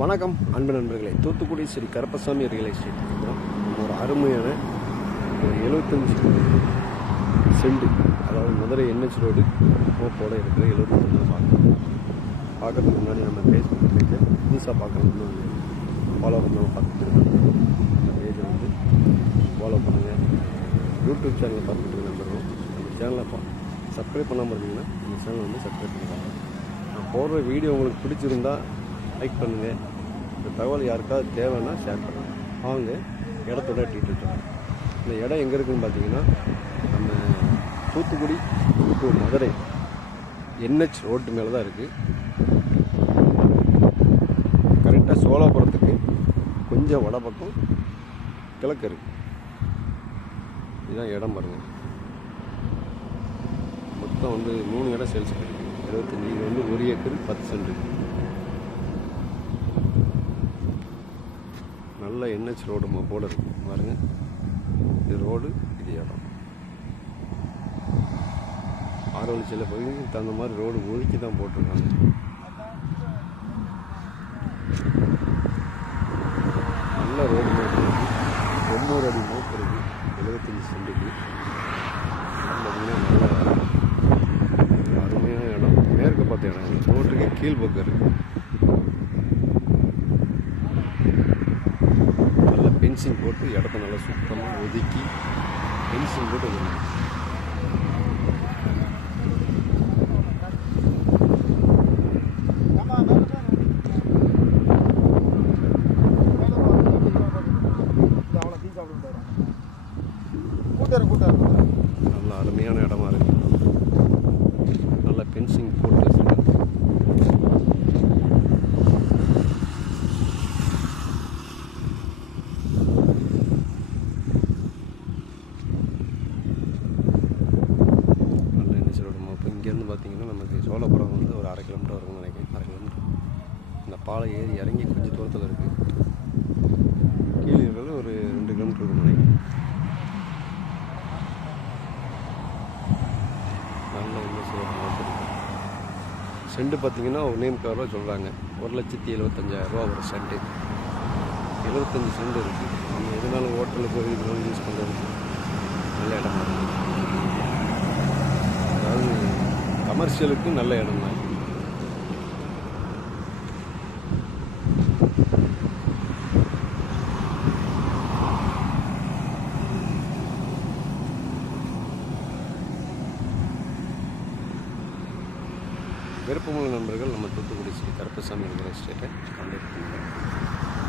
வணக்கம் அன்பு நண்பர்களே, தூத்துக்குடி ஸ்ரீ கருப்பசாமி ரியல் எஸ்டேட் ஒரு அருமையான ஒரு 75 சென்ட், அதாவது மதுரை NH ரோடு போட இருக்கிற 75 பார்க்கறதுக்கு முன்னாடி நம்ம ஃபேஸ்புக் பேஜை புதுசாக பார்க்கணும்னு ஃபாலோ பண்ணாமல் பார்த்துட்டு இருக்கோம். அந்த பேஜை வந்து ஃபாலோ பண்ணுங்கள். யூடியூப் சேனலை பார்த்துட்டு நம்புகிறோம். அந்த சேனலை சப்ஸ்கிரைப் பண்ணாமல் இருந்தீங்கன்னா இந்த சேனலை வந்து சப்ஸ்கிரைப் பண்ணிக்கலாம். நான் போடுற வீடியோ உங்களுக்கு பிடிச்சிருந்தா லைக் பண்ணுங்கள். இந்த தகவல் யாருக்காவது தேவைன்னா ஷேர் பண்ணுங்கள். வாங்க இடத்தோட டீட்டெயில். இந்த இடம் எங்கே இருக்குதுன்னு பார்த்தீங்கன்னா, நம்ம Thoothukudi to Madurai NH road மேலே தான் இருக்குது. கரெக்டாக சோழாபுரத்துக்கு கொஞ்சம் வட பக்கம் கிழக்கு இருக்குது. இதுதான் இடம் பாருங்கள். மொத்தம் வந்து 3 இடம் சேல்ஸ் கிடைக்கும். 75. இது வந்து 1 ஏக்கர் 10 சென்ட். நல்ல NH ரோடு போல இருக்கு பாருங்க. இது ரோடு, இது இடம். ஆரோவில் சில பகுதிக்கு தகுந்த மாதிரி ரோடு ஒதுக்கி தான் போட்டிருக்காங்க. நல்ல ரோடு மோப்பு இருக்கு. 90 அடி மோப்பு இருக்கு. 75 சென்ட்டுக்கு பார்த்தீங்கன்னா நல்ல அருமையான இடம். மேற்கு பார்த்த இடம். ரோட்டுக்கு கீழ்பக்கம் இருக்கு. ஃபென்சிங் போட்டு இடத்த நல்லா சுத்தமாக ஒதுக்கி ஃபென்சிங் போட்டு வருது. நல்ல அருமையான இடமா இருக்கு. நல்ல ஃபென்சிங் போட்டு வச்சுருக்காங்க. இங்கேருந்து பார்த்தீங்கன்னா நமக்கு சோழபுரம் வந்து ஒரு 1/2 கிலோமீட்டர் வரும்னு நினைக்கிறேன். 1/2 கிலோமீட்டர். இந்த பாலை ஏறி இறங்கி கொஞ்சம் தூரத்தில் இருக்குது. கீழே இருக்கிறது ஒரு 2 கிலோமீட்டர் இருக்கும்னு நினைக்கிறேன். நல்ல இன்னும் சென்ட் பார்த்தீங்கன்னா 1.25 ரூபா சொல்கிறாங்க. 1,75,000 ஒரு சென்ட்டு. 75 சென்ட் இருக்குது. நம்ம எதுனாலும் ஹோட்டலுக்கு இதுனாலும் யூஸ் பண்ணுறதுக்கு நல்ல இடமா இருக்குது. அதாவது கமர்ஷியலுக்கு நல்ல இடம் தான். விருப்பமுள்ள நண்பர்கள் நம்ம தூத்துக்குடி ஸ்ரீ கருப்பசாமி ரியல் எஸ்டேட்டை கான்டாக்ட் பண்ணுங்கள்.